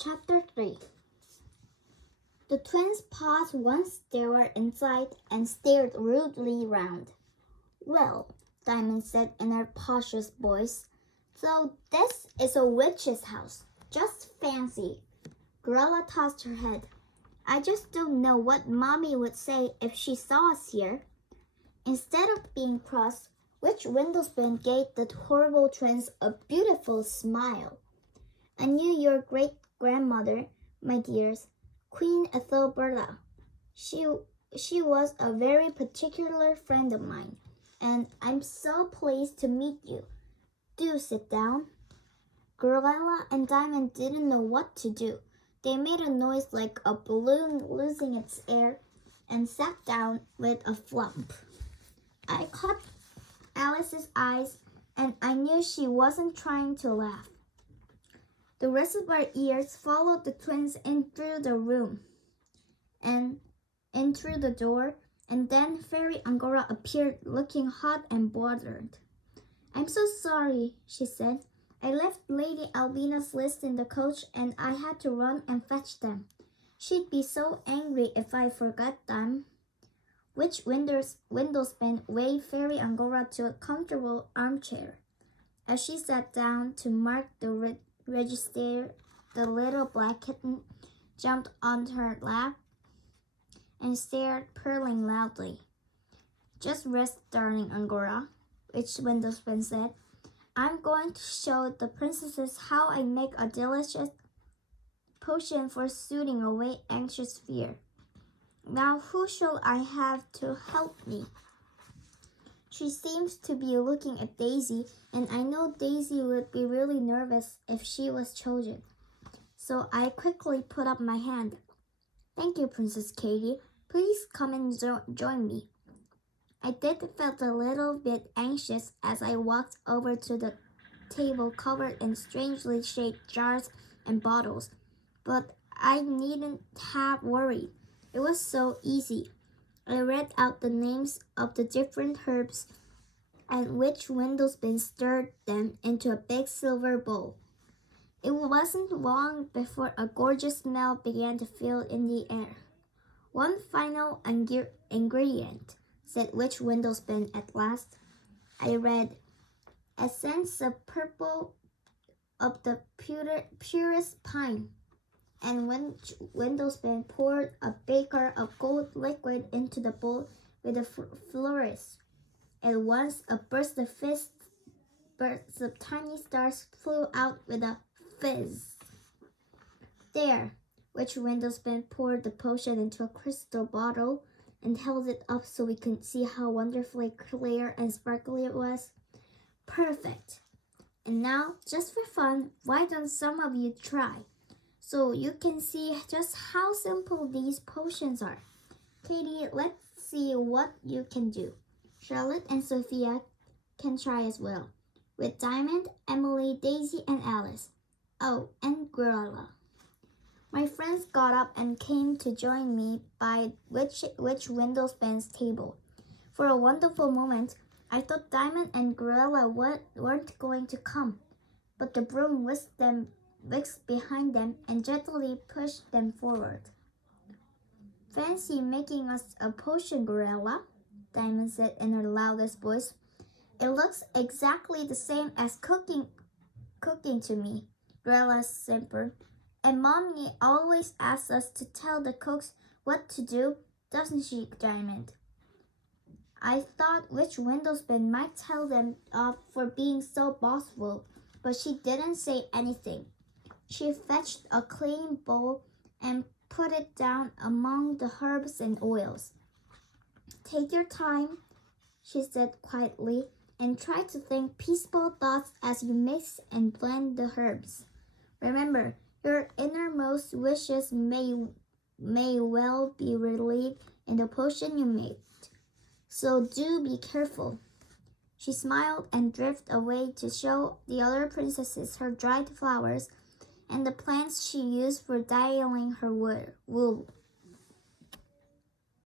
Chapter 3. The twins paused once they were inside and stared rudely round. "Well," Diamond said in her cautious voice, "so this is a witch's house. Just fancy." Gorilla tossed her head. "I just don't know what Mommy would say if she saw us here." Instead of being cross, Witch Windlespin gave the horrible twins a beautiful smile. "I knew your great-grandmother, my dears, Queen Ethelberta. She was a very particular friend of mine, and I'm so pleased to meet you. Do sit down." Gorilla and Diamond didn't know what to do. They made a noise like a balloon losing its air and sat down with a flump. I caught Alice's eyes, and I knew she wasn't trying to laugh. The rest of our ears followed the twins in through the room and in through the door, and then Fairy Angora appeared looking hot and bothered. "I'm so sorry," she said. "I left Lady Albina's list in the coach and I had to run and fetch them. She'd be so angry if I forgot them." Witch Windlespin waved Fairy Angora to a comfortable armchair. As she sat down to mark the register, the little black kitten jumped on her lap and stared, purring loudly. "Just rest, darling Angora," Witch Windlespin said. "I'm going to show the princesses how I make a delicious potion for soothing away anxious fear. Now who shall I have to help me?" She seems to be looking at Daisy, and I know Daisy would be really nervous if she was chosen. So I quickly put up my hand. "Thank you, Princess Katie. Please come and join me." I did felt a little bit anxious as I walked over to the table covered in strangely shaped jars and bottles, but I needn't have worried. It was so easy. I read out the names of the different herbs, and Witch Windlespin stirred them into a big silver bowl. It wasn't long before a gorgeous smell began to fill in the air. "One final ingredient," said Witch Windlespin at last. I read, "Essence of purple of the purest pine." And when Windlespin poured a beaker of gold liquid into the bowl with a flourish, at once a burst of tiny stars flew out with a fizz. "There!" Witch Windlespin poured the potion into a crystal bottle and held it up so we could see how wonderfully clear and sparkly it was. "Perfect! And now, just for fun, why don't some of you try, so you can see just how simple these potions are? Katie, let's see what you can do. Charlotte and Sophia can try as well, with Diamond, Emily, Daisy, and Alice. Oh, and Gorilla." My friends got up and came to join me by Witch Windlespin's table. For a wonderful moment, I thought Diamond and Gorilla weren't going to come, but the broom whisked behind them and gently pushed them forward. "Fancy making us a potion, Gorilla," Diamond said in her loudest voice. "It looks exactly the same as cooking to me," Gorilla simpered. "And Mommy always asks us to tell the cooks what to do, doesn't she, Diamond?" I thought Witch Windlespin might tell them off for being so boastful, but she didn't say anything. She fetched a clean bowl and put it down among the herbs and oils. "Take your time," she said quietly, "and try to think peaceful thoughts as you mix and blend the herbs. Remember, your innermost wishes may well be relieved in the potion you made. So do be careful." She smiled and drifted away to show the other princesses her dried flowers and the plants she used for dyeing her wool.